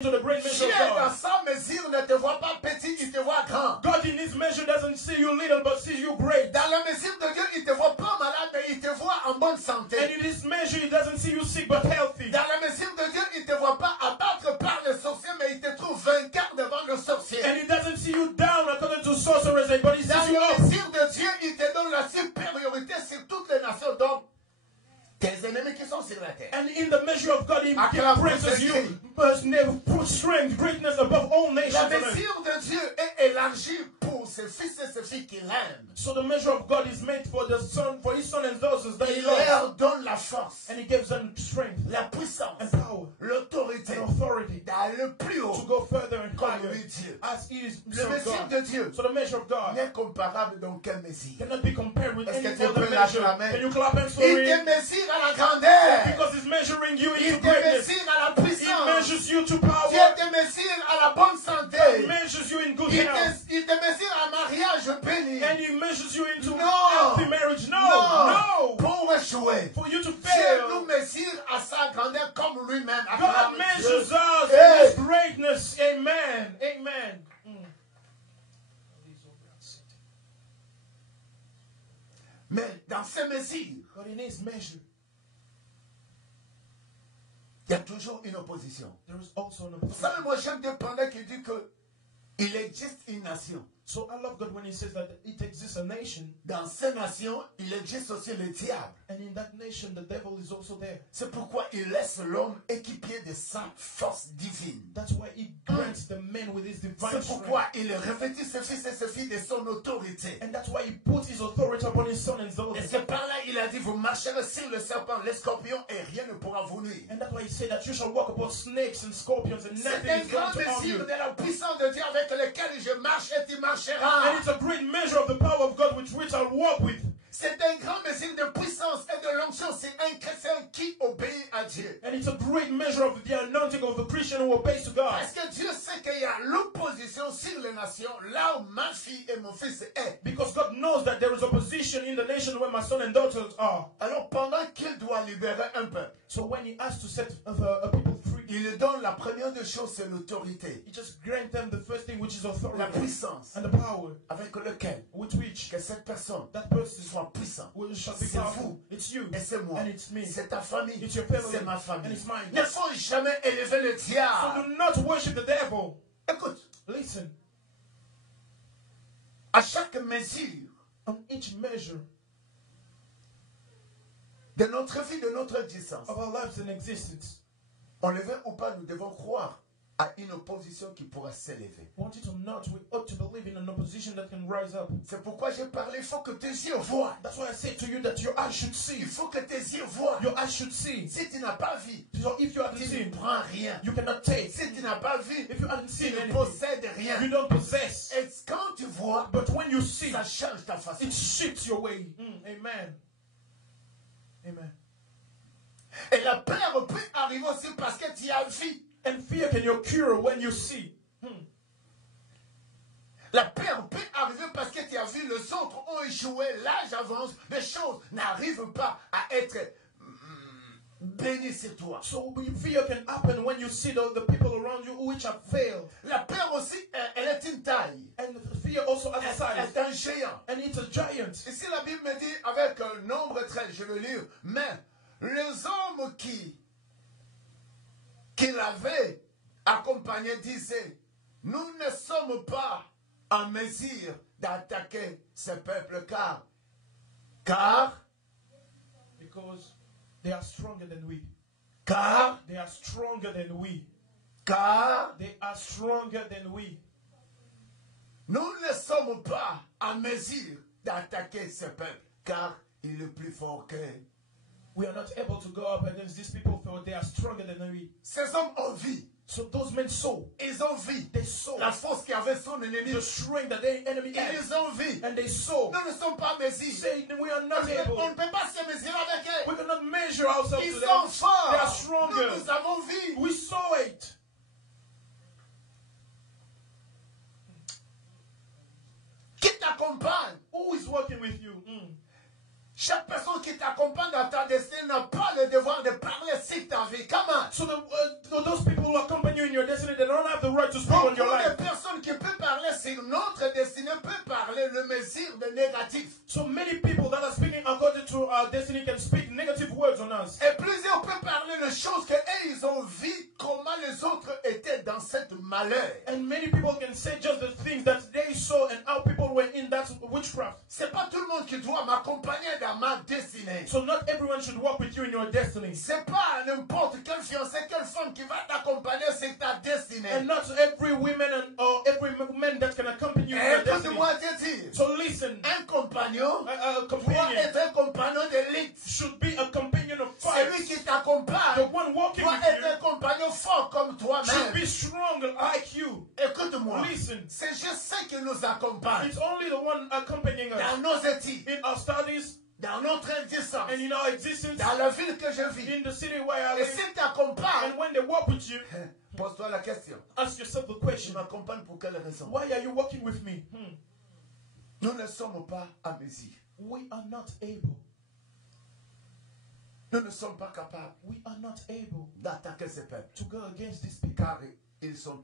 to the great measure Dieu of dans God. sa mesure ne te voit pas petit, il te voit grand. God in his measure doesn't see you little, but sees you great. Dans la mesure de Dieu, il te voit pas malade, mais il te voit en bonne santé. And in his measure, he doesn't see you sick, but healthy. Dans la mesure de Dieu, il te voit pas abattre par le sorcier, mais il te trouve vainqueur devant le sorcier. And he doesn't see you down according to sorcerers, but he Dans sees you la up. mesure de Dieu, il te donne la supériorité sur toutes les nations. Donc, tes ennemis qui sont sur la terre. And in the measure of God, he praises you. Put strength, greatness above all nations. La mesure de Dieu est élargie pour ses fils et ses filles qu'il aime. So the measure of God is made for the son, for his son and daughters that he Il loves. leur donne la force, And he gives them strength la puissance, and power l'autorité and authority d'aller plus to haut go further and comme higher lui Dieu. as he is Le son mesure God. de Dieu So the measure of God n'est comparable dans quelle mesure. cannot be compared with Est-ce any que tu other peux measure. l'acclamer? Can you clap hands for Il te him? mesure à la grandeur. Because he's measuring you Il into te greatness. mesure à la He puissance. measures you to power. Dieu te mesure à la bonne santé. He measures you in good Il health. te mesure à mariage béni. And he measures you into No. healthy marriage. No. Pour échouer. For you to Dieu nous fail. mesure à sa grandeur comme lui-même. God measures us Hey. in his greatness. Amen. Amen. Mais dans ces mesures, But in his measure, il y a toujours une opposition. there is also an Vous opposition. savez, moi j'aime Dieu pendant qu'il dit que il existe une nation. So I love God when he says that it exists a nation, Dans ces nations, il existe aussi le diable. and in that nation the devil is also there. C'est pourquoi il laisse l'homme équipé de sa force divine. That's why he grants the man with his divine C'est strength. pourquoi il revêtit ses fils et ses filles de son autorité. And that's why he puts his authority upon his son and Et daughters. c'est par là il a dit, vous marcherez sur le serpent, les scorpions, et rien ne pourra vous nuire. And that's why he said that you shall walk upon snakes and scorpions and C'est nothing un is grand going to harm mesure you. de la puissance de Dieu avec lequel je marche et tu marcheras. And it's a great measure of the power of God with which I'll walk with. C'est un grand mesure de puissance et de l'onction. C'est un chrétien qui obéit à Dieu. And it's a great measure of the anointing of the Christian who obeys to God. Parce que Dieu sait qu'il y a l'opposition sur les nations, là où ma fille et mon fils est. Because God knows that there is opposition in the nation where my son and daughters are. Alors pendant qu'il doit libérer un peuple, So when he has to set a people free, il donne la première des choses, c'est l'autorité, he just grants them the first thing, which is la authority puissance, and the power avec lequel with which que cette personne that person soit puissante. shall be C'est powerful. vous. It's you Et c'est moi. and it's me. C'est ta famille. It's your family C'est ma and famille. it's mine. Ne faut jamais élever le So diable. do not worship the devil. Écoute, Listen, à chaque mesure on each measure de notre vie, de notre existence, of our lives and existence, on le veut ou pas, nous devons croire à une opposition qui pourra s'élever. want it or not, we ought to believe in an opposition that can rise up. C'est pourquoi j'ai parlé, il faut que tes yeux voient. That's why I say to you that your eyes should see. Il faut que tes yeux voient. Your eyes should see. Si tu n'as pas vu, So if you haven't tu ne seen, prends rien. you cannot take. Si tu n'as pas vu, If you haven't tu seen ne anything, possèdes rien. you don't possess. Et quand tu vois, But when you see, ça change ta façon. it shifts your way. Amen. Amen. Et la peur peut arriver aussi parce que tu as vu. And fear can occur when you see. La peur peut arriver parce que tu as vu les autres ont échoué, l'âge avance, les choses n'arrivent pas à être bénies sur toi. So fear can happen when you see the people around you which have failed. La peur aussi, elle est une taille. And fear also has a size. Elle est un géant. And it's a giant. Ici la Bible me dit avec un nombre 13, je vais lire, mais les hommes qui l'avaient accompagné disaient, nous ne sommes pas en mesure d'attaquer ce peuple car Because they are stronger than we. car They are stronger than we. car They are stronger than we. nous ne sommes pas en mesure d'attaquer ce peuple car il est plus fort que We are not able to go up against these people for they are stronger than we. ces hommes ont vu. So those men saw. Ils ont vu They saw la force qu'avait son ennemi. the strength that their enemy had. Ils ont vu. And they saw. Nous ne sommes pas mesures. Saying we are not On ne able. peut pas se mesurer avec eux. We cannot measure ourselves Ils to sont them. forts. They are stronger. Nous avons vu. We saw it. Qui t'accompagne? Who is working with you? Chaque personne qui t'accompagne dans ta destinée n'a pas le devoir de parler sur ta vie. Comment? So those people who accompany you in your destiny, they don't have the right to speak on your Beaucoup de life. personnes qui peuvent parler sur notre destinée peuvent parler le mesure de négatif. So many people that are speaking according to our destiny can speak negative words on us. Et plusieurs peuvent parler de choses que ils ont vu comment les autres étaient dans cette malheur. And many people can say just the things that they saw and how people were in that witchcraft. C'est pas tout le monde qui doit m'accompagner dans ma destinée. So not everyone should walk with you in your destiny. C'est pas n'importe quel fiancé, quelle femme qui va t'accompagner sur ta destinée. And not every woman or every man that can accompany you in your destiny. Écoute-moi te dire. So listen, Un compagnon a doit companion être un compagnon d'élite. should be a companion of Celui fight. qui t'accompagne The one walking doit with être you un compagnon fort comme should toi-même. be strong like you. Écoute-moi. Listen. C'est juste ça qui nous accompagne. It's only the one accompanying us Dans nos études, in our studies dans notre existence, and in our existence, dans la ville que je vis. in the city where I Et live. s'il t'accompagne, And when they walk with you, pose-toi la question. ask yourself the Tu question, m'accompagnes pour quelle raison? why are you walking with me? Nous ne sommes pas à mesure. We are not able. Nous ne sommes pas capables We are not able d'attaquer ces peuples. to go against these people, Car ils sont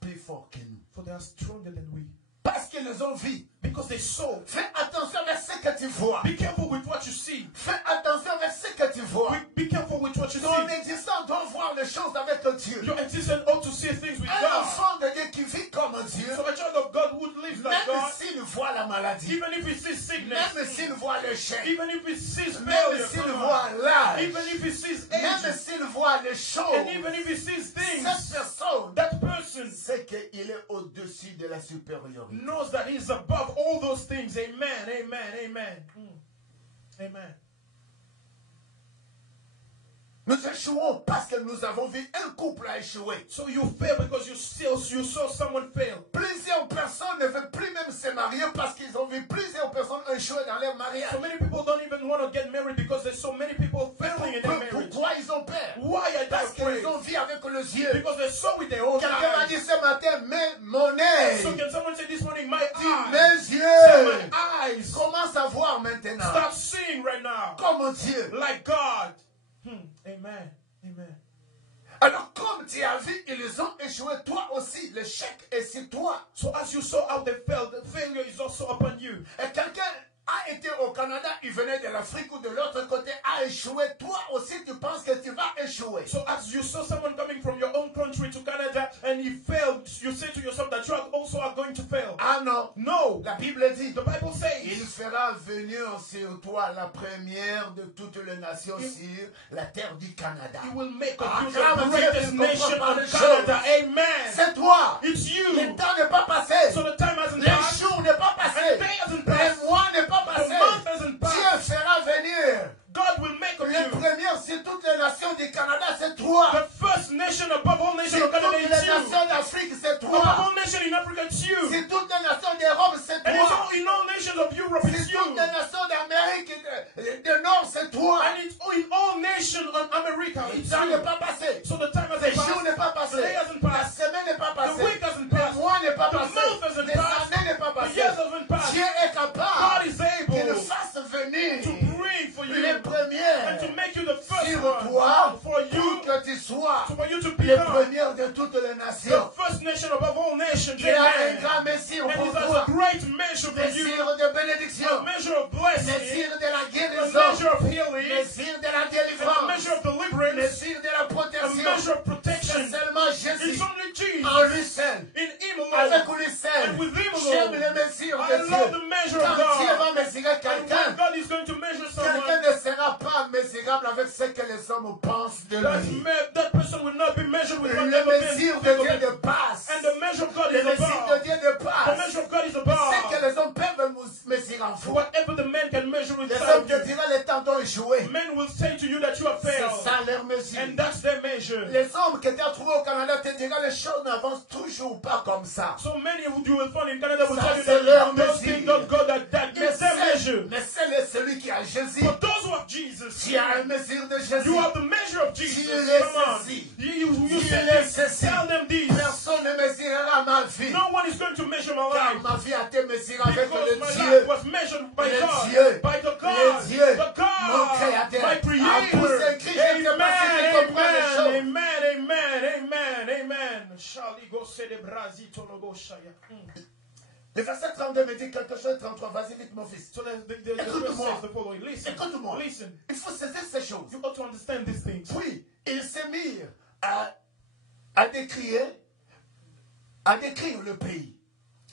plus forts que nous. for they are stronger than we. Parce qu'ils les ont vus. Because they saw. Fais attention avec ce que tu vois. Be careful with what you see. Fais attention avec ce que tu vois. Be careful with what you Ton see. existence doit voir les choses avec Dieu. Your existence ought to see things with Un God. enfant de Dieu qui vit comme Dieu, So a child of God would live like même God, s'il voit la maladie, even if he sees sickness, même s'il voit l'échec, even if he sees même failure, s'il come voit on. l'âge, Even if he sees même age, s'il voit les choses, and even if he sees things, cette personne that person sait qu'il est au-dessus de la supériorité. knows that he's above all those things. Amen, amen, amen. Amen. Nous échouons parce que nous avons vu un couple a échoué. So you fail because you saw someone fail. Plusieurs personnes ne veulent plus même se marier parce qu'ils ont vu plusieurs personnes échouer dans leur mariage. So many people don't even want to get married because there's so many people failing in their marriage. Pourquoi ils ont peur? Why are they Parce afraid? qu'ils ont vu avec les yeux. Because they saw with their own Quelqu'un m'a eyes. dit ce matin, mais mon œil, So can someone say this morning, my dis eyes, mes say yeux, my eyes, commence à voir maintenant. start seeing right now, Comme Dieu. like God. Amen, amen. Alors comme tu as vu, ils ont échoué, toi aussi, l'échec est sur toi. So as you saw how they failed, the failure is also upon you. Et quelqu'un a été au Canada, il venait de l'Afrique ou de l'autre côté, a échoué. Toi aussi, tu penses que tu vas échouer. So as you saw someone coming from your own country to Canada and he failed, you say to yourself that you also are going to fail. Ah non. No. La Bible dit, The Bible il says, fera venir sur toi la première de toutes les nations sur la terre du Canada. he will make of you Acclame the Dieu, greatest tu ne comprends nation pas on les Canada. choses. Amen. C'est toi. It's you. Le temps n'est pas passé. So the time hasn't Le passed. jour n'est pas passé. And the day hasn't passed. Le mois n'est pas The passé. month hasn't Dieu passed. fera venir. God will make of Le you premier sur toutes les nations du Canada, c'est toi. the first nation above all nations Sur of Canada. toutes les It's you. nations d'Afrique, c'est Above toi. all nations in Africa, it's you. Sur toutes les nations d'Europe, c'est And it's toi. all in all nations of Europe, it's Sur you. toutes les nations d'Amérique du Nord, c'est toi. And it's in all nations on America, Le it's temps n'est you. pas passé. So the time Le hasn't jour n'est passed. pas passé. The day hasn't La passed. semaine n'est pas The passée. week hasn't Le passed. mois n'est pas The passé. month hasn't Les passed. années n'est pas The passé. years haven't passed. Dieu est God capable is qu'il able fasse venir to bring for you les and premières to make you the first sur one toi for pour you, que tu sois for you to les become premières de toutes les the nations. first nation above all nations. Il a un Amen. grand mesure And pour it has toi. a great measure for you, Mesure de bénédiction. a measure of blessing, Mesure de la a guérison. measure of healing, Mesure de la and a délivrance. measure of deliverance, Mesure de la a protection. measure of C'est protection. seulement It's Jésus only Jesus en lui seul. in him Avec alone. lui seul. And with him J'aime alone. les mesures I de love Dieu. the measure of Quand Dieu God. va mesurer And quelqu'un, when God is going to measure quelqu'un someone, ne sera pas mesurable avec ce que les hommes pensent de lui. that person will not be measured with what Le other men mesure think de of Dieu him. dépasse. And the measure of God Le is mesure de above. Dieu The dépasse. measure of God is Ce que above. les hommes peuvent mesurer en vous. Whatever the man can measure Les inside hommes of te you, diront les temps ont échoué. men will say to you that you have C'est failed. ça leur mesure. And that's their measure. Les hommes que tu as trouvés au Canada te diront les choses n'avancent toujours pas comme ça. So many of you will find in Canada will Ça, tell you c'est leur that those mesure. things don't go that is their measure. Mais c'est celui qui a Jésus. For those who have Jesus, Tu as une mesure de Jésus. you have the measure of Jesus. Tu les Come on. ceci. You Tu say les this. ceci. Tell them this. Personne ne mesurera ma vie. No one is going to measure measure my Car life. ma vie a été mesurée avec Because le my Dieu. life was measured by Le God. Dieu. By the Le God. Dieu. The Mon God. Créateur. My A Creator. poussé Christ. Je ne sais pas si tu comprends les choses. Amen. Shall go say the Brazil to no go shaya. Le verset 32 me dit quelque chose, 33. Vas-y vite, mon fils. So the verse Écoute-moi. says the following. Listen. Écoute-moi. Listen. Il faut saisir ces choses. You ought to understand these things. Puis, il s'est mis à décrire le pays.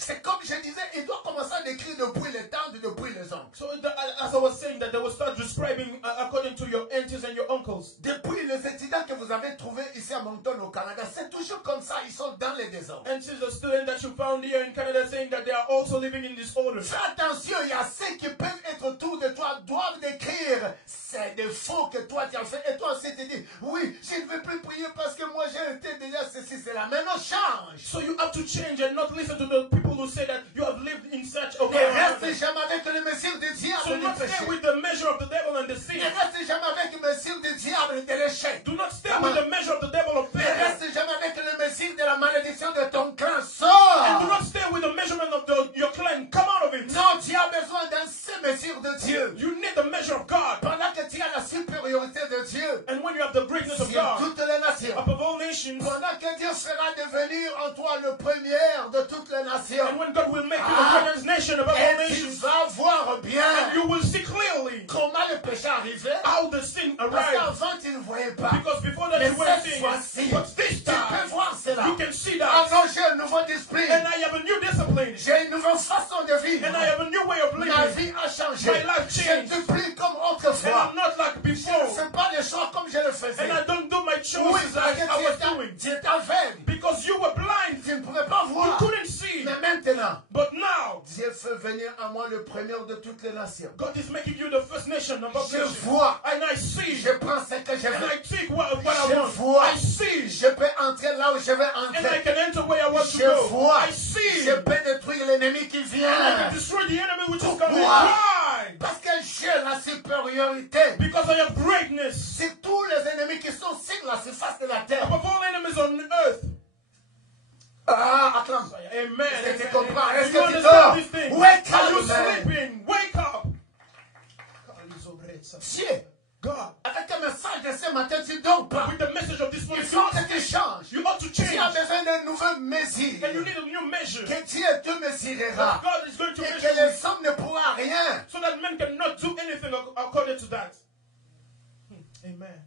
C'est comme je disais, il doit commencer à décrire depuis les temps, depuis les oncles. So as I was saying that they will start describing according to your aunties and your uncles. Depuis les étudiants que vous avez trouvés ici à Moncton au Canada, c'est toujours comme ça, ils sont dans les désordres. And since the student that you found here in Canada saying that they are also living in disorder. Fais attention, il y a ceux qui peuvent être autour de toi, doivent décrire ces défauts que toi tu as fait. Et toi aussi tu dis, oui, je ne vais plus prier parce que moi j'ai été déjà ceci, cela. Maintenant change. So you have to change and not listen to the people who say that you have lived in such a Ne way. reste jamais avec le mesure du diable So du not péché. stay with the measure of the devil and the Ne sin. reste jamais avec le mesure du diable de l'échec. Do not stay with the measure of the devil of Ne failure. reste jamais avec le mesure de la malédiction de ton clan. And do Sors. not stay with the measurement of your clan. Come out of it. Non, tu as besoin d'un ces mesures de Dieu. You need the measure of God. Pendant que tu as la supériorité de Dieu And when you have the greatness of sur God toutes les nations. above all nations, Pendant que Dieu fera devenir en toi le premier de toutes les nations. and when God will make you the greatest nation above all Et tu nations, vas voir bien and you will see clearly comment le péché arrivait. how the sin Parce arrived. qu'avant tu ne voyais pas. Because before that Mais you weren't cette seeing fois-ci, it. But this tu peux time, voir cela. you can see Ah that. non, j'ai un nouveau discipline. And I have a new discipline. J'ai une nouvelle façon de vivre. And I have a new way of Ma living. vie a changé. My life Je changed. ne suis plus comme And autrefois. I'm not like Je ne before. fais pas les choses comme je le faisais. And I don't do my Oui, choices parce as que I was doing. tu étais aveugle. Because you were blind. Tu ne pouvais pas You voir. couldn't see. Mais maintenant, But now, Dieu fait venir à moi le premier de toutes les nations. God is making you the first nation above Je nations. vois. And I see. Je prends ce que je And I veux. take what I Je want. vois. I see. Je peux entrer là où je veux And I entrer. can enter where I want to Je go. vois. I see. Je peux détruire l'ennemi qui And I vient. can destroy the enemy which is coming. Pourquoi? Why? Parce que j'ai la supériorité. Because I have greatness C'est tous les ennemis qui sont sur la surface de la terre. above all enemies on earth. Ah, acclame. Amen. Est-ce que tu Amen, comprends? amen. Est-ce Do you que tu understand dors? these things? Wake Are you up, man. sleeping? Wake up. Dieu, God, avec un message de ce matin, tu ne dors pas. with the message of this Il morning, faut que tu changes. you ought to Tu as change. besoin d'un nouveau mesure. And you need a new measure. Que Dieu te mesurera. God is going to Et measure que you les hommes ne pourront rien. so that men cannot do anything according to that. Amen.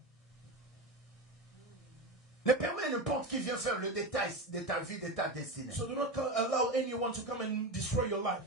Ne permets n'importe qui vient faire le détail de ta vie, de ta destinée. So do not allow anyone to come and destroy your life.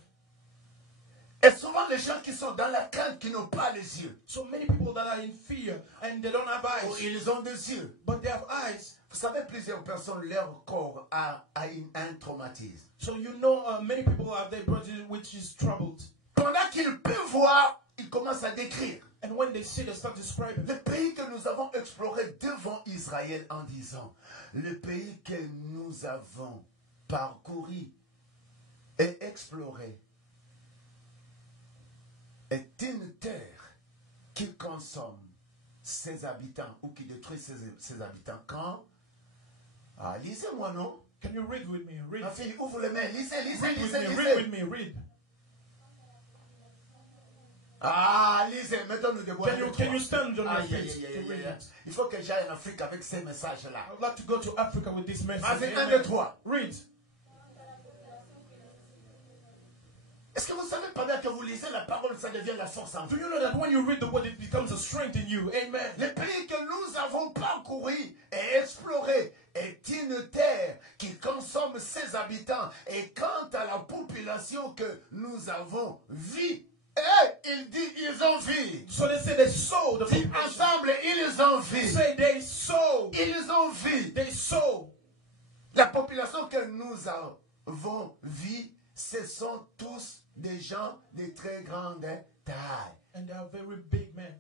Et souvent, les gens qui sont dans la crainte, qui n'ont pas les yeux. So many people that are in fear and they don't have Ou eyes, ils ont des yeux. but they have eyes. Vous savez, plusieurs personnes, leur corps a un traumatisme. So you know many people have their body which is troubled. Pendant qu'ils peuvent voir, ils commencent à décrire. And when they see, they start describing. Le pays que nous avons exploré devant Israël en disant, le pays que nous avons parcouru et exploré est une terre qui consomme ses habitants ou qui détruit ses habitants. Quand lisez-moi, non? Can you read with me? Read. Ma fille, ouvre les mains. Lisez, lisez, Read with lisez, me. lisez. Read with me. Read. Ah, lisez, mettons-nous debout. Can you stand on your Aïe, feet aïe, aïe, to aïe, read aïe. it? Il faut que j'aille en Afrique avec ces messages-là. I would like to go to Africa with this message. Vas-y, un, Amen. deux, trois. Read. Est-ce que vous savez, pendant que vous lisez la parole, ça devient la force en Do vous? you know that when you read the word, it becomes a strength in you? Amen. Le pays que nous avons parcouru et exploré est une terre qui consomme ses habitants. Et quant à la population que nous avons vue, il dit ils ont vu. So they say they sow the Dis population. ensemble, ils ont vu. Say they sow. Ils ont vu. They sow. La population que nous avons vue, ce sont tous des gens de très grande taille. And they are very big men.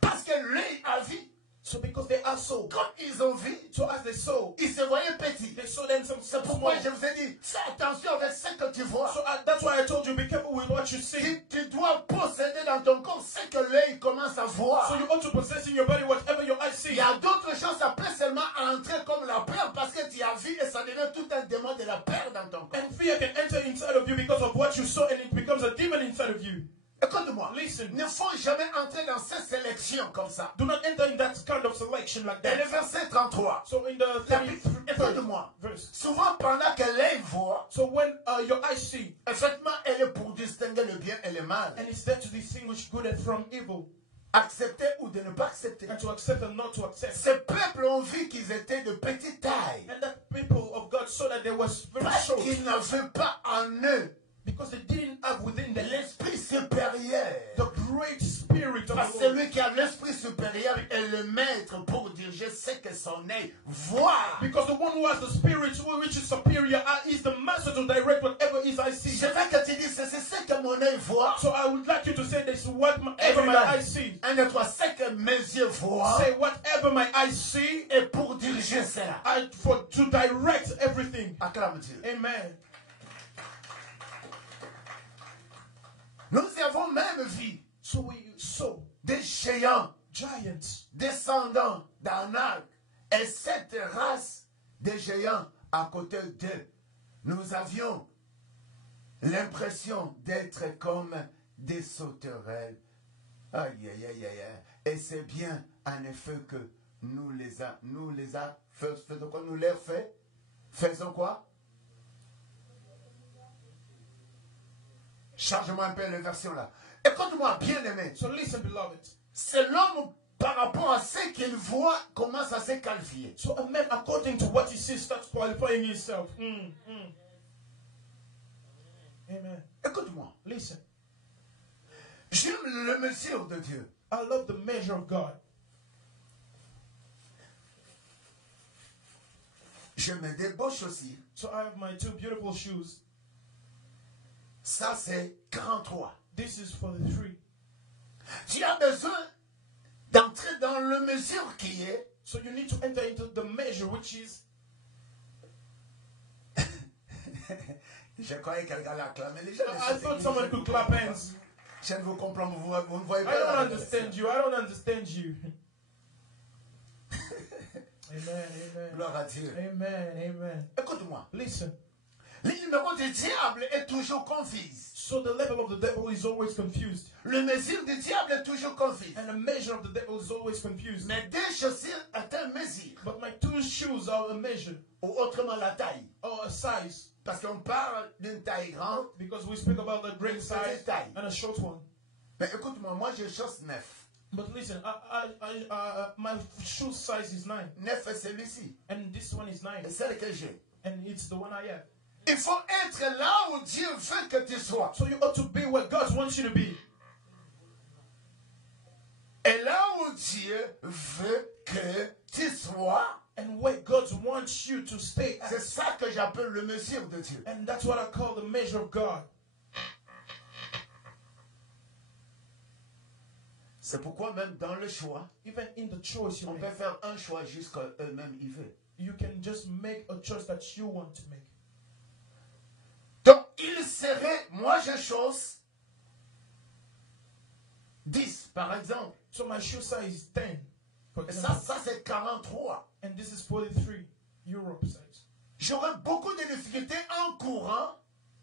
Parce que l'œil a vu. So because they are sow. Quand ils ont vu, So as they sow, ils se voyaient petits. they sow them some C'est small. pourquoi je vous ai dit, fais attention avec ce que tu vois. So that's why I told you, be careful with what you see. Tu dois posséder dans ton corps ce que l'œil commence à voir. So you ought to possess in your body whatever your eyes Il see. y a y a d'autres choses, ça peut seulement entrer comme la peur parce que tu as vu et ça devient tout un démon de la peur dans ton corps. And fear can enter inside of you because of what you saw, and it becomes a demon inside of you. Écoute-moi, Listen. ne faut jamais entrer dans cette sélection comme ça. Do not enter in that kind of selection like Et le that. verset 33. So in the 33rd Écoute-moi, verse. souvent pendant que l'œil voit, So when your eyes see, effectivement, elle est pour distinguer le bien et le mal. and it's there to distinguish good from evil, Accepter ou de ne pas accepter. and to accept and not to accept. Ces peuples ont vu qu'ils étaient de petite taille. And that people of God saw that they were very Parce short, qu'ils n'avaient pas en eux because they didn't have within them l'esprit supérieur. the great spirit of Parce que the Lord. celui qui a l'esprit supérieur est le maître pour diriger ce que son œil voit. Because the one who has the spirit which is superior is the master to direct whatever his eyes see. Je veux que tu dises, c'est ce que mon œil voit. So I would like you to say this: whatever my Everybody. eyes see. 1, 2, 3, ce que mes yeux voient Say whatever my eyes see, est pour diriger cela. to direct everything. Acclame Dieu. Amen. Nous avons même vu So we saw des géants giants descendant d'Anak et cette race de géants à côté d'eux. Nous avions l'impression d'être comme des sauterelles. Aïe, aïe, aïe, aïe, aïe. Et c'est bien en effet que faisons quoi? Charge-moi un peu la version là. Écoute-moi, bien aimé. So listen, beloved. C'est l'homme par rapport à ce qu'il voit commence à se qualifier. So a man, according to what he sees, starts qualifying himself. Amen. Écoute-moi. Listen. J'aime le mesure de Dieu. I love the measure of God. Je me débauche aussi. So I have my two beautiful shoes. Ça, c'est 43. This is for the 3. Tu as besoin d'entrer dans le mesure qui est. So you need to enter into the measure which is. Je croyais que quelqu'un l'a acclamé. Les gens I thought someone could clap hands. Je ne vous comprends pas. Vous ne voyez pas. I don't understand you. I don't understand you. Amen. Amen. Gloire à Dieu. Amen. Amen. Écoute-moi. Listen. Le numéro du diable est toujours confus. So the level of the devil is always confused. Le mesure du diable est toujours confus. And the measure of the devil is always confused. Mes deux chaussures est un mesure. But my 2 shoes are a measure. Ou autrement la taille. Or a size. Parce qu'on parle d'une taille grande. Because we speak about the great size and a short one. Mais écoute-moi, moi je chausse 9. But listen, my shoe size is 9. 9 est celui-ci. And this one is 9. Et celle que j'ai. And it's the one I have. Il faut être là où Dieu veut que tu sois. So you ought to be where God wants you to be. Et là où Dieu veut que tu sois. And where God wants you to stay at. C'est ça que j'appelle le mesure de Dieu. And that's what I call the measure of God. C'est pourquoi même dans le choix, Even in the choice you on peut make, faire un choix jusqu'à eux-mêmes ils veulent. you can just make a choice that you want to make. Donc, il serait, moi je chausse 10 par exemple. So my shoe size is 10. For Et example. ça c'est 43. And this is 43 Europe size. J'aurais beaucoup de difficultés en courant,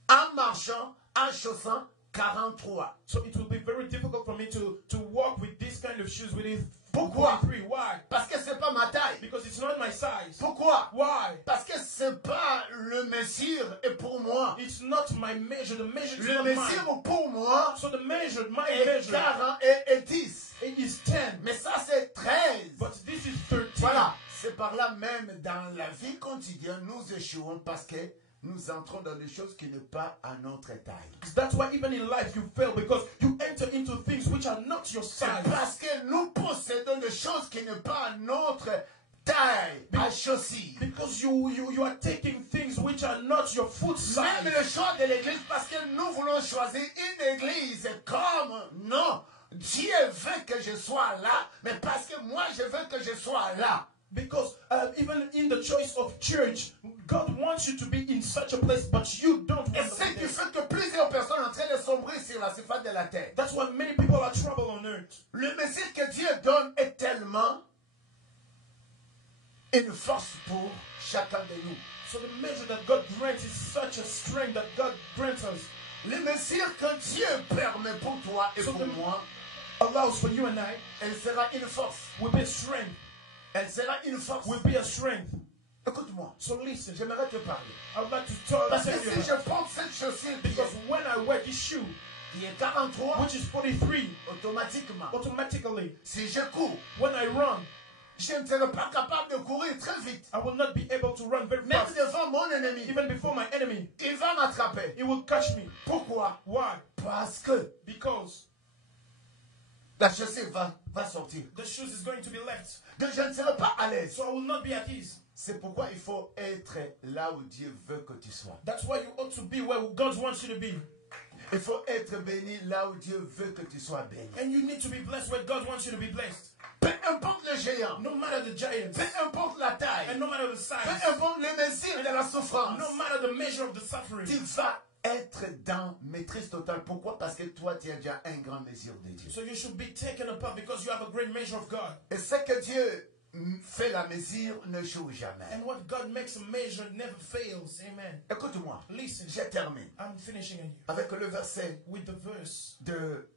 en marchant, en chaussant 43. So it will be very difficult for me to walk with this kind of shoes with Pourquoi? 43. Why? Parce que c'est pas ma taille. Because it's not my size. Pourquoi? Why? Parce que c'est pas le mesure et pour moi. It's not my measure. The measure is Le not mine. mesure pour moi So the measure, my est measure, 40 et 10. it is 10. Mais ça c'est 13. But this is 13. Voilà. C'est par là même dans la vie quotidienne, nous échouons parce que nous entrons dans des choses qui ne sont pas à notre taille. That's why even in life you fail, because you enter into things which are not your size. Parce que nous possédons des choses qui ne sont pas à notre taille, à chaussures. Because you are taking things which are not your foot size. Même le choix de l'église, parce que nous voulons choisir une église comme non. Dieu veut que je sois là, mais parce que moi je veux que je sois là. Because even in the choice of church, God wants you to be in such a place, but you don't want Et to ce be qui there. fait que plusieurs personnes sont en train de sombrer sur la surface de la terre. That's why many people are trouble on earth. Le message que Dieu donne est tellement une force pour chacun de nous. So the measure that God grants is such a strength that God grants us. Les mesures que Dieu permet pour toi et pour moi, Allows for you and I, elle sera une force. will be a strength. Elle sera une force. Will be a strength. Écoute-moi, So listen, j'aimerais te parler. I would like to tell Parce que you si je porte cette chaussure because when I wear this shoe, qui est 43, which is 43, automatiquement, automatically, si je cours, when I run, je ne serai pas capable de courir très vite. I will not be able to run very Même fast. devant mon ennemi, Even before my enemy, il va m'attraper. he will catch me. Pourquoi? Why? Parce que Because la chaussure va sortir. the shoes is going to be left. Donc je ne serai pas à l'aise. So I will not be at ease. C'est pourquoi il faut être là où Dieu veut que tu sois. That's why you ought to be where God wants you to be. Il faut être béni là où Dieu veut que tu sois béni. And you need to be blessed where God wants you to be blessed. Peu importe le géant, No matter the giants, peu importe la taille, and no matter the peu size, importe les mesures de la souffrance, no matter the measure of the suffering, tu vas être dans maîtrise totale. Pourquoi? Parce que toi, tu as déjà une grande mesure de Dieu. so you should be taken apart because you have a great measure of God. Et ce que Dieu fait la mesure ne joue jamais. And what God makes a measure never fails. Amen. Écoute-moi, Listen, je termine I'm finishing on you avec le verset with the verse de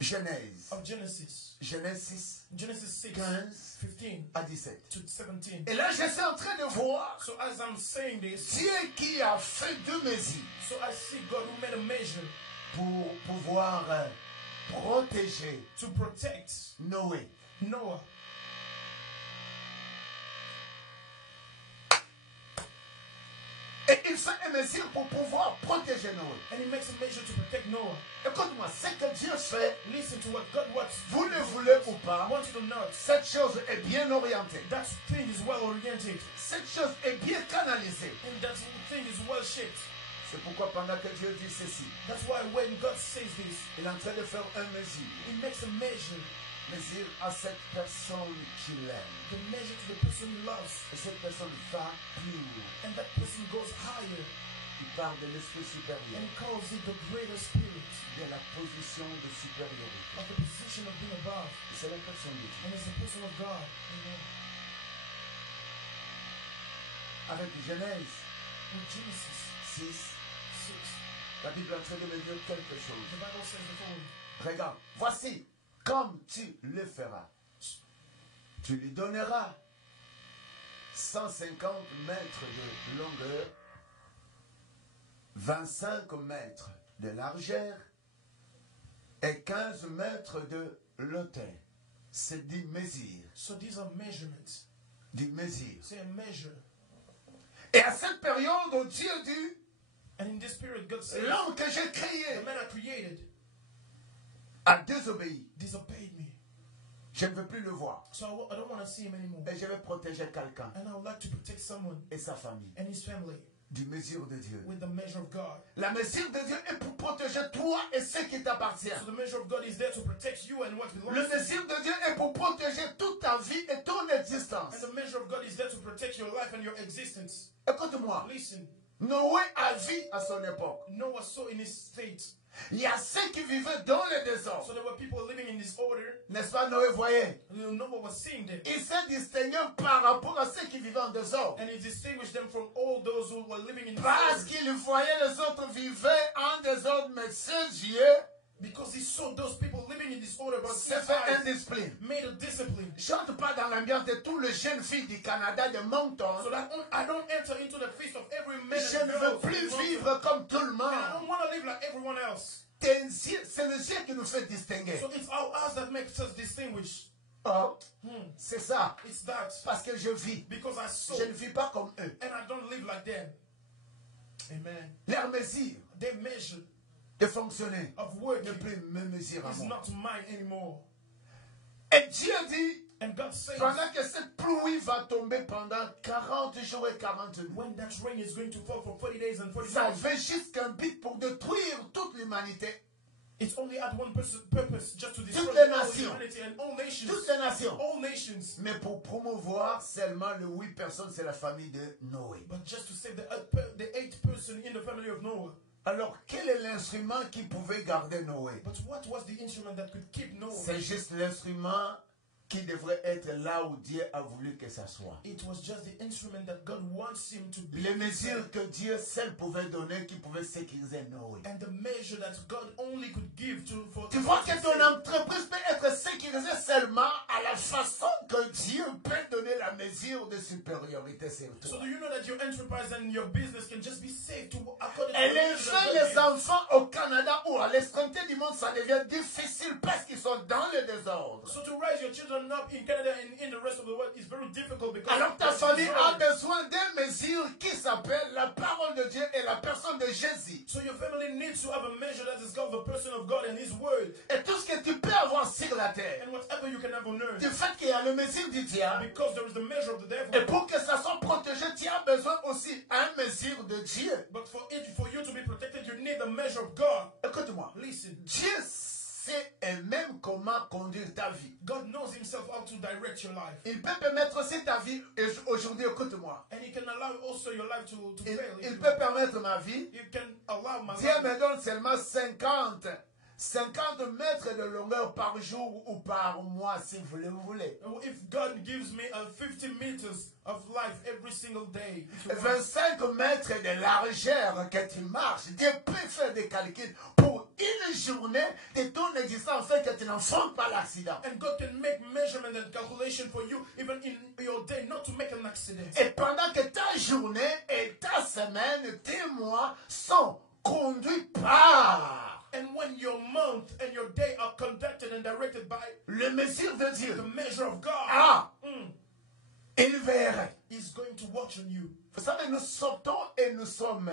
Genèse. of Genesis. Genèse 6, Genesis 6, 15 15 à 17. to 17. Et là, je suis en train de voir So as I'm saying this, Dieu qui a fait deux mesures so I see God who made a measure pour pouvoir protéger to protect Noé. Noah. Et il fait une mesure pour pouvoir protéger Noé. And he makes a measure to protect Noah. Écoute-moi, ce que Dieu fait, Listen to what God wants. vous le voulez ou I pas, want you to know cette chose est bien orientée. that thing is well oriented. Cette chose est bien canalisée. And that thing is well shaped. C'est pourquoi pendant que Dieu dit ceci, That's why when God says this, il est en train de faire une mesure. he makes a measure. Mesure à cette personne qu'il aime. The measure to the person he loves. Et cette personne va plus haut. And that person goes higher Il parle de l'esprit supérieur, and calls it the greater spirit de la position de supériorité. of the position of being above. Et c'est la personne de Dieu. And it's the person of God. Amen. Avec Genèse In Genesis 6, 6, la Bible est en train de me dire quelque chose. the Bible says the following. Regarde, voici, comme tu le feras, tu lui donneras 150 mètres de longueur, 25 mètres de largeur et 15 mètres de hauteur. C'est 10 mesures. So these are measurements. 10 mesures. Say a measure. Et à cette période où Dieu dit, And in this period, God says, l'homme que j'ai the créé man I created a désobéi. disobeyed me. Je ne veux plus le voir. So I don't want to see him anymore. Et je vais protéger quelqu'un And I would like to protect someone et sa famille and his family du mesure de Dieu. with the measure of God. La mesure de Dieu est pour protéger toi et ce qui t'appartient. So the measure of God is there to protect you and what belongs Le to you. mesure de Dieu est pour protéger toute ta vie et ton existence. And the measure of God is there to protect your life and your existence. Écoute-moi, Listen, Noé a vu à son époque. Noah saw in his state. Il y a ceux qui vivaient dans le désordre. So there were people living in disorder. N'est-ce pas, Noé voyait? Noah was seeing them. Il s'est distingué par rapport à ceux qui vivaient en désordre. And he distinguished them from all those who were living in Parce disorder. qu'il voyait les autres vivaient en désordre, mais ses yeux Because he saw those people living in disorder, but s'est his fait eyes indiscipline. made a discipline. J'entre pas dans l'ambiance de tous les jeunes filles du Canada, de Moncton. So that I don't enter into the feast of every man Je and ne veux girl. plus vivre comme tout le And I monde. don't want to live like everyone else. C'est le ciel qui nous fait distinguer. So it's our eyes that makes us distinguish. Oh, c'est ça. It's that. Parce que je vis. Because I saw Je ne vis pas comme eux. and I don't live like them. Amen. Leur mesure Their measure de fonctionner of ne working plus me mesure à is moi. not mine anymore. Et Dieu dit, And God says, pendant que cette pluie va tomber pendant 40 jours et 40 nuits, when that rain is going to fall for 40 days and 40 ça nights, fait jusqu'un but pour détruire toute l'humanité. it's only had one purpose, just to destroy Toutes les all nations. humanity and all nations. Toutes les nations. All nations. Mais pour promouvoir seulement les 8 personnes, c'est la famille de Noé. But just to save the 8th person in the family of Noah. Alors, quel est l'instrument qui pouvait garder Noé? But what was the instrument that could keep Noah? C'est juste l'instrument qui devrait être là où Dieu a voulu que ça soit. It was just the instrument that God wants him to be. Les mesures que Dieu seul pouvait donner, qui pouvaient sécuriser Noé. And the measure that God only could give to for. Tu vois que ton entreprise peut être sécurisée seulement à la façon que Dieu peut donner la mesure de supériorité sur So toi. do you know that your enterprise and your business can just be saved to according to Et the les measure that jeunes, God les gives? enfants au Canada ou à l'extrémité du monde, ça devient difficile parce qu'ils sont dans le désordre. So to raise your children up in Canada and in the rest of the world is very difficult because Alors ta there's famille a disorder. besoin d'une mesure qui s'appelle la parole de Dieu et la personne de Jésus. So your family needs to have a measure that is called the person of God and His Word. Et tout ce que tu peux avoir sur la terre, And whatever you can have on earth. du fait qu'il y a le mesure du diable, Because there is the measure of the devil. et pour que ça soit protégé, tu as besoin aussi d'une mesure de Dieu. But for you to be protected, you need the measure of God. Écoute-moi, Listen, Dieu sait même comment conduire ta vie. God knows Himself how to direct your life. Il peut permettre aussi ta vie, et aujourd'hui, écoute-moi, And He can allow also your life to fail. if il you peut want. permettre ma vie. He can allow my Dieu life. me donne seulement 50 mètres de longueur par jour ou par mois, si vous le voulez. If God gives me 50 meters of life every single day, if you want. 25 mètres de largeur que tu marches, Dieu peut faire des calculs pour une journée de ton existence, afin que tu n'enfrontes pas l'accident. And God can make measurement and calculation for you even in your day not to make an accident. Et pendant que ta journée et ta semaine, tes mois sont conduits par And when your month and your day are conducted and directed by le mesure de the Dieu, measure of God, il verrait. He's going to watch on you. Vous savez, nous sortons et nous sommes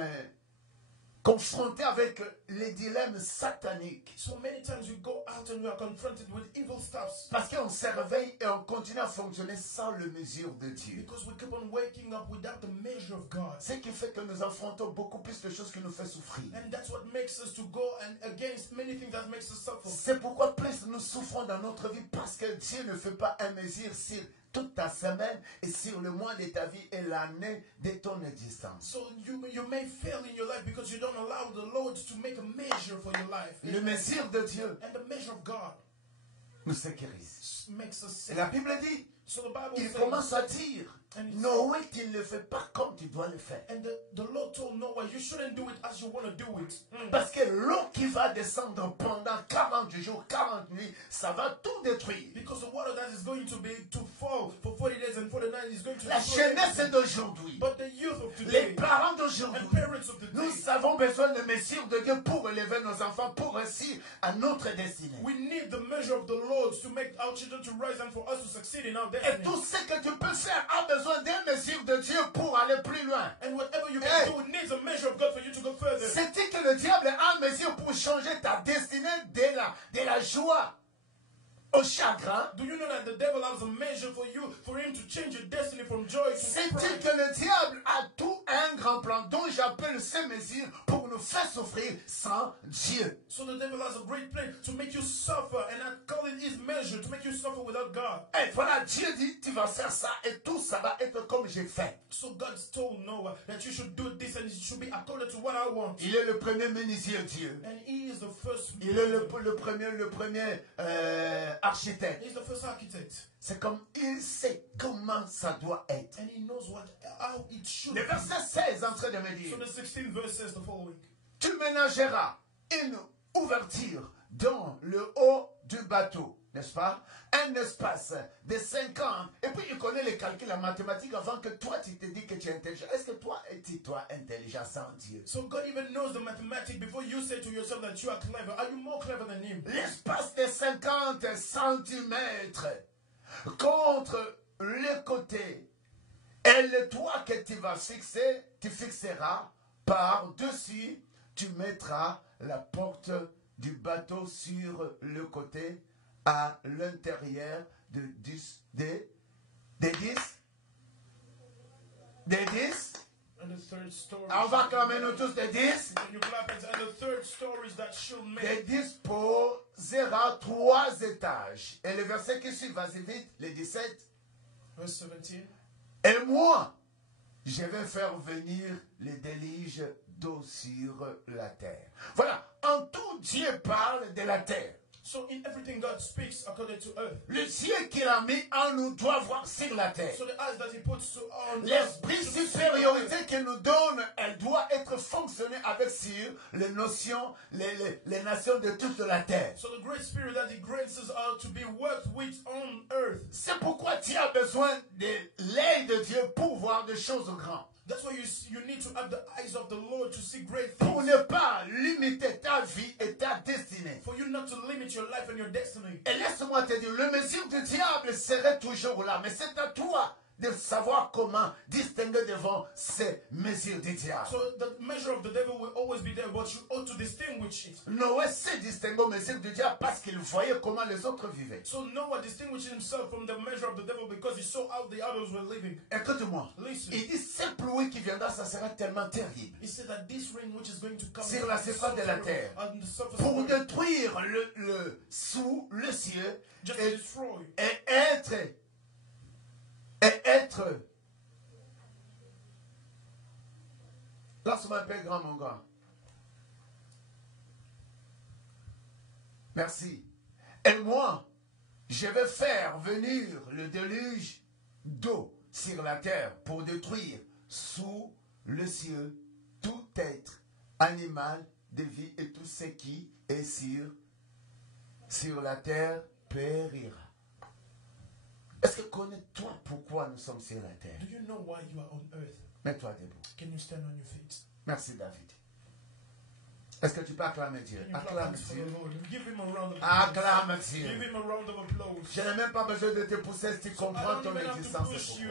confrontés avec les dilemmes sataniques. So many times we go out and we are confronted with evil stuff Parce qu'on se réveille et on continue à fonctionner sans le mesure de Dieu. because we keep on waking up without the measure of God. Ce qui fait que nous affrontons beaucoup plus de choses qui nous fait souffrir. And that's what makes us to go and against many things that makes us suffer. C'est pourquoi plus nous souffrons dans notre vie, parce que Dieu ne fait pas un mesure sur toute ta semaine et sur le mois de ta vie et l'année de ton existence. So you may fail in your life because you don't allow the Lord to make a measure for your life. Le mesure de Dieu And the measure of God nous sécurise. makes us Et safe. la Bible dit, So the Bible il says, commence à dire, Noé, tu ne le fais pas comme tu dois le faire. and the Lord told Noah, you shouldn't do it as you want to do it. Parce que l'eau qui va descendre pendant 40 jours, 40 nuits, ça va tout détruire. Because the water that is going to fall for 40 days and 40 nights is going to La destroy jeunesse everything. d'aujourd'hui, But the youth of les today parents and d'aujourd'hui, parents of the nous day, avons besoin de mesures de Dieu pour élever nos enfants, pour réussir à notre destinée. we need the measure of the Lord to make our children to rise and for us to succeed in our Et destiny. tout ce que tu peux faire a besoin d'une mesure de Dieu pour aller plus loin. And whatever you can Hey. do needs a measure of God for you to go further. C'est-il que le diable a une mesure pour changer ta destinée de la joie au chagrin? Do you know that the devil has a measure for you, for him to change your destiny from joy to C'est-il pride? que le diable a tout un grand plan dont j'appelle ces mesures pour nous faire souffrir sans Dieu? So the devil has a great plan to make you suffer, and I call it his measure to make you suffer without God. Et voilà, Dieu dit, tu vas faire ça et tout ça va être comme j'ai fait. So God told Noah that you should do this and it should be according to what I want. Il est le premier menuisier Dieu. And he is the first. Il est le premier architecte. He's the first architect, C'est comme il sait comment ça doit être. and he knows how it should Le be. verset 16 est en train de me So dire, the 16th verse says the following: tu ménageras une ouverture dans le haut du bateau, n'est-ce pas? Un espace de 50. Et puis il connaît les calculs en mathématiques avant que toi tu te dis que tu es intelligent. Est-ce que toi es-tu intelligent sans Dieu? So God even knows the mathematics before you say to yourself that you are clever. Are you more clever than him? L'espace de 50 centimètres contre le côté. Et le toit que tu vas fixer, tu fixeras par-dessus, tu mettras la porte du bateau sur le côté à l'intérieur de 10. And the third story. On va clamer nous tous des 10. And you clap it. And the third story is that she'll Des make. 10 posera 3 étages. Et le verset qui suit, vas-y vite, le 17. Verse 17. Et moi, je vais faire venir les déluges d'eau sur la terre. Voilà, en tout Dieu parle de la terre. So in everything God speaks according to earth. Le ciel qu'il a mis en nous doit voir sur la terre. So the eyes that he puts on L'esprit supériorité qu'il nous donne, elle doit être fonctionnée avec sur les notions, les nations de toute la terre. So the great spirit that he grants us are to be worked with on earth. C'est pourquoi tu as besoin de l'œil de Dieu pour voir des choses grandes. That's why you need to have the eyes of the Lord to see great Pour things. ne pas limiter ta vie et ta destinée. For you not to limit your life and your destiny. Et laisse-moi te dire, le mesure du diable serait toujours là, mais c'est à toi de savoir comment distinguer devant ces mesures du diable. So the measure of the devil will always be there, but you ought to distinguish it. Noé sait distinguer aux mesures du diable parce qu'il voyait comment les autres vivaient. So Noah distinguished himself from the measure of the devil because he saw how the others were living. Écoute-moi, Listen. il dit, cette pluie qui viendra, ça sera tellement terrible. He said that this rain which is going to come Sur la surface de la terre, on the surface pour of the earth, détruire le sous le ciel just to destroy. et être. Lance-moi un peu grand, mon gars. Merci. Et moi, je vais faire venir le déluge d'eau sur la terre pour détruire sous le ciel tout être, animal de vie et tout ce qui est sur la terre périra. Est-ce que connais-toi pourquoi nous sommes sur la terre? Do you know why you are on earth? Mets-toi debout. Can you stand on your feet? Merci David. Est-ce que tu peux acclamer Dieu? Can you clap Acclame hands for Dieu. the Lord? Give him a round of applause. Acclame Give Dieu. him a round of applause. Je n'ai même pas besoin de te pousser si tu I comprends don't ton even have to existence. push you.